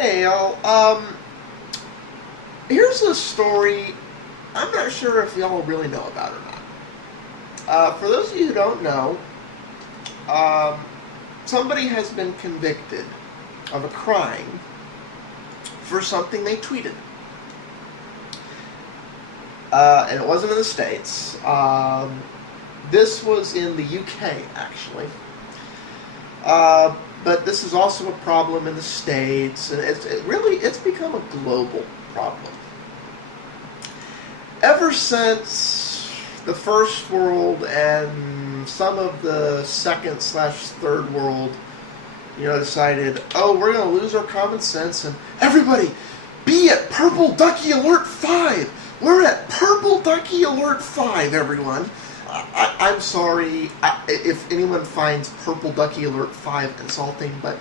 Hey y'all, here's a story I'm not sure if y'all really know about or not. For those of you who don't know, um, somebody has been convicted of a crime for something they tweeted. And it wasn't in the States. This was in the UK, actually. But this is also a problem in the States, and it's become a global problem. Ever since the first world and some of the second/third world, decided, oh, we're going to lose our common sense, and everybody, be at Purple Ducky Alert 5! We're at Purple Ducky Alert 5, everyone! I'm sorry if anyone finds Purple Ducky Alert 5 insulting, but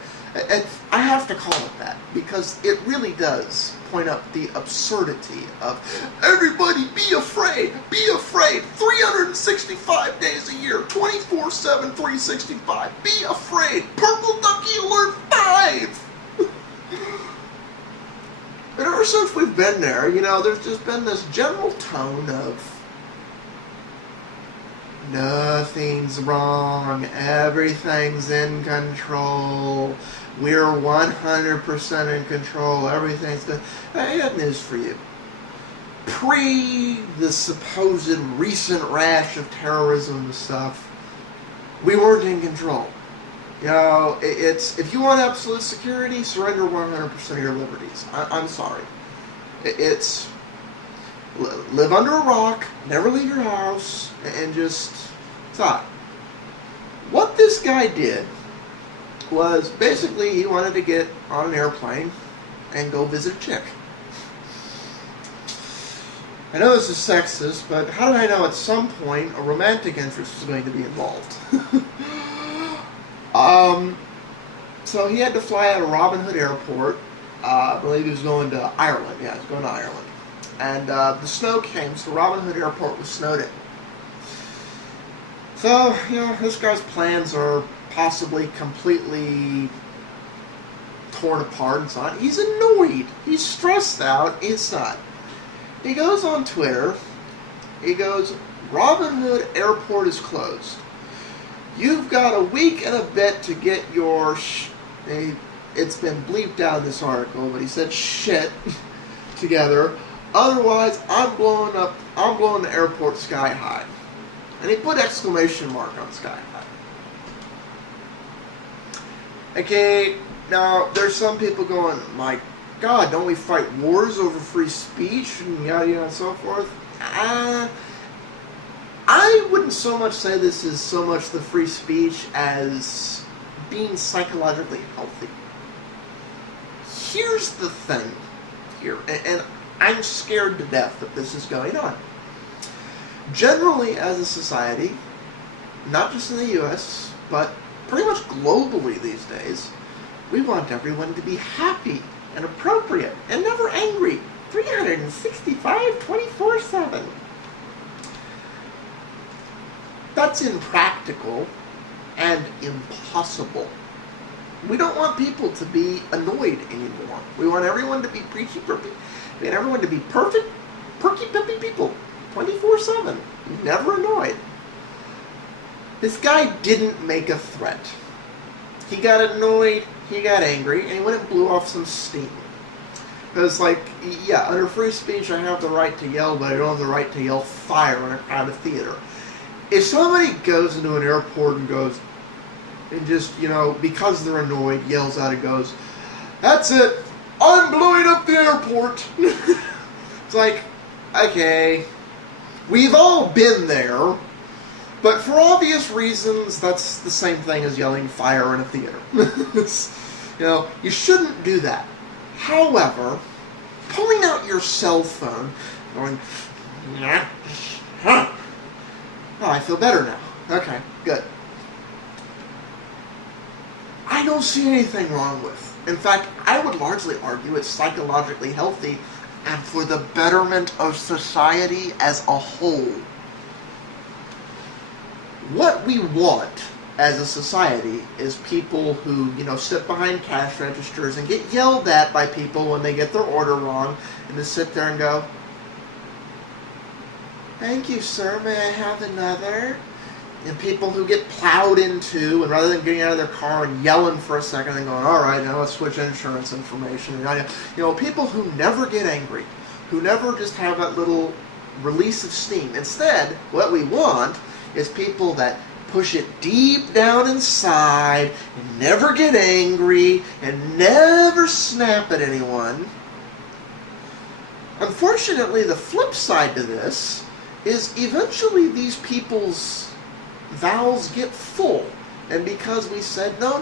I have to call it that, because it really does point up the absurdity of everybody be afraid, 365 days a year, 24/7, 365, be afraid, Purple Ducky Alert 5! And ever since we've been there, there's just been this general tone of nothing's wrong, everything's in control, we're 100% in control, everything's good. I got news for you. Pre the supposed recent rash of terrorism and stuff, we weren't in control. It's if you want absolute security, surrender 100% of your liberties. I'm sorry. It's live under a rock, never leave your house, and just stop. What this guy did was basically he wanted to get on an airplane and go visit a chick. I know this is sexist, but how did I know at some point a romantic interest was going to be involved? So he had to fly out of Robin Hood Airport. I believe he was going to Ireland. Yeah, he was going to Ireland. And the snow came, so Robin Hood Airport was snowed in. So, this guy's plans are possibly completely torn apart and so on. He's annoyed. He's stressed out. It's not. He goes on Twitter. He goes, Robin Hood Airport is closed. You've got a week and a bit to get your it's been bleeped out in this article, but he said shit together. Otherwise, I'm blowing the airport sky high. And he put exclamation mark on sky high. Okay, now there's some people going, my God, don't we fight wars over free speech and yada and so forth? I wouldn't so much say this is so much the free speech as being psychologically healthy. Here's the thing here, and I'm scared to death that this is going on. Generally, as a society, not just in the U.S., but pretty much globally these days, we want everyone to be happy and appropriate and never angry. 365, 24/7. That's impractical and impossible. We don't want people to be annoyed anymore. We want everyone to be preachy, perky. We want everyone to be perfect, perky, pimpy people. 24/7. Never annoyed. This guy didn't make a threat. He got annoyed, he got angry, and he went and blew off some steam. Because, under free speech I have the right to yell, but I don't have the right to yell fire in a crowded theater. If somebody goes into an airport and goes, and just, because they're annoyed, yells out and goes, that's it, I'm blowing up the airport. It's like, okay, we've all been there, but for obvious reasons, that's the same thing as yelling fire in a theater. You shouldn't do that. However, pulling out your cell phone, going, oh, I feel better now. Okay, good. I don't see anything wrong with. In fact, I would largely argue it's psychologically healthy and for the betterment of society as a whole. What we want as a society is people who, sit behind cash registers and get yelled at by people when they get their order wrong, and just sit there and go, "Thank you, sir, may I have another?" And people who get plowed into, and rather than getting out of their car and yelling for a second and going, "All right, now let's switch insurance information." People who never get angry, who never just have that little release of steam. Instead, what we want is people that push it deep down inside and never get angry and never snap at anyone. Unfortunately, the flip side to this is eventually these people's valves get full, and because we said no,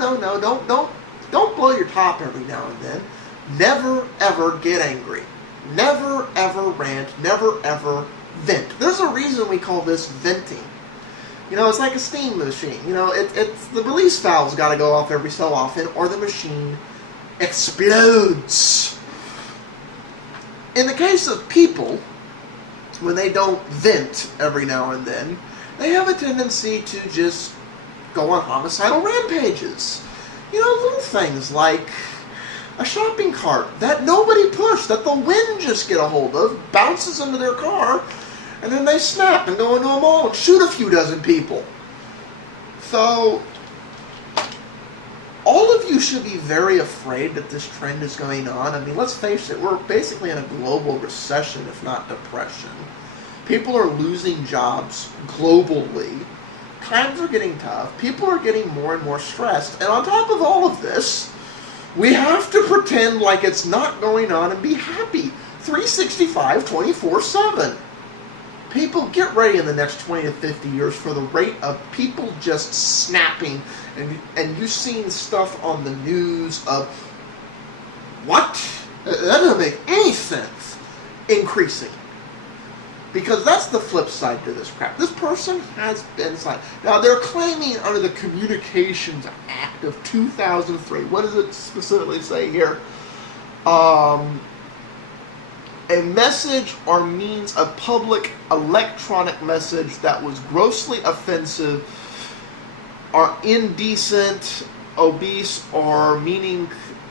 don't blow your top every now and then, never ever get angry, never ever rant, never ever vent. There's a reason we call this venting. It's like a steam machine. It's the release valve's got to go off every so often, or the machine explodes. In the case of people, when they don't vent every now and then, they have a tendency to just go on homicidal rampages. Little things like a shopping cart that nobody pushed, that the wind just get a hold of, bounces into their car, and then they snap and go into a mall and shoot a few dozen people. So, all of you should be very afraid that this trend is going on. I mean, let's face it, we're basically in a global recession, if not depression. People are losing jobs globally. Times are getting tough. People are getting more and more stressed. And on top of all of this, we have to pretend like it's not going on and be happy. 365, 24/7. People, get ready in the next 20 to 50 years for the rate of people just snapping. And you've seen stuff on the news of, what? That doesn't make any sense. Increasing. Because that's the flip side to this crap. This person has been signed. Now, they're claiming under the Communications Act of 2003. What does it specifically say here? A message or means of public electronic message that was grossly offensive or indecent, obese, or meaning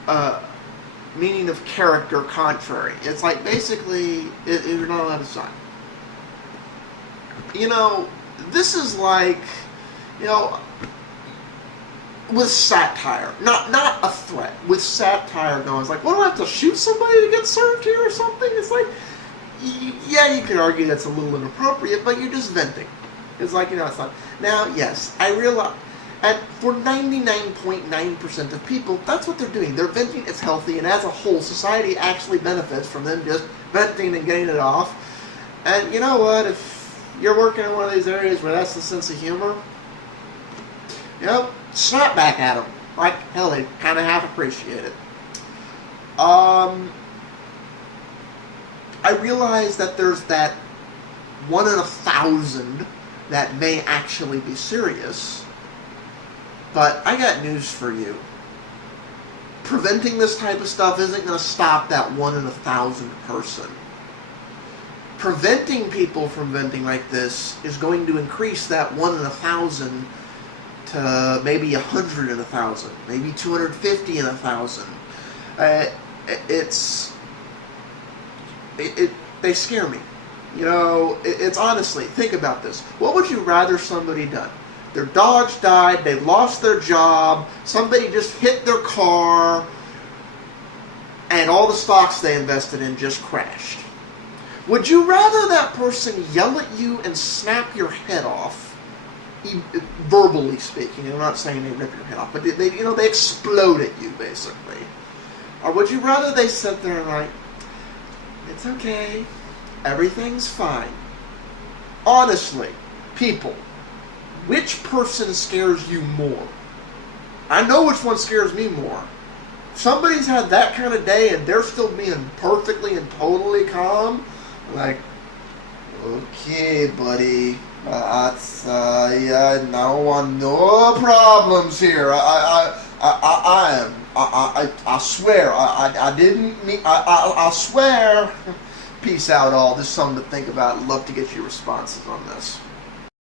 of character contrary. It's like basically, you're not allowed to sign. This is like, with satire, not a threat, with satire going, it's like, what, do I have to shoot somebody to get served here or something? It's like, yeah, you could argue that's a little inappropriate, but you're just venting. It's like, it's not. Now, yes, I realize, and for 99.9% of people, that's what they're doing. They're venting, it's healthy, and as a whole, society actually benefits from them just venting and getting it off. And you know what, if you're working in one of these areas where that's the sense of humor, snap back at them. Like, hell, they kind of half appreciate it. I realize that there's that 1 in 1,000 that may actually be serious, but I got news for you. Preventing this type of stuff isn't going to stop that 1 in 1,000 person. Preventing people from venting like this is going to increase that 1 in 1,000 to maybe 100 in 1,000, maybe 250 in 1,000. They scare me. It's honestly, think about this. What would you rather somebody done? Their dogs died, they lost their job, somebody just hit their car, and all the stocks they invested in just crashed. Would you rather that person yell at you and snap your head off, verbally speaking? I'm not saying they rip your head off, but they explode at you, basically. Or would you rather they sit there and like, it's okay, everything's fine? Honestly, people, which person scares you more? I know which one scares me more. Somebody's had that kind of day and they're still being perfectly and totally calm. Like, okay, buddy, yeah, no problems here. I swear, I didn't mean, I swear. Peace out, all. There's something to think about. I'd love to get your responses on this.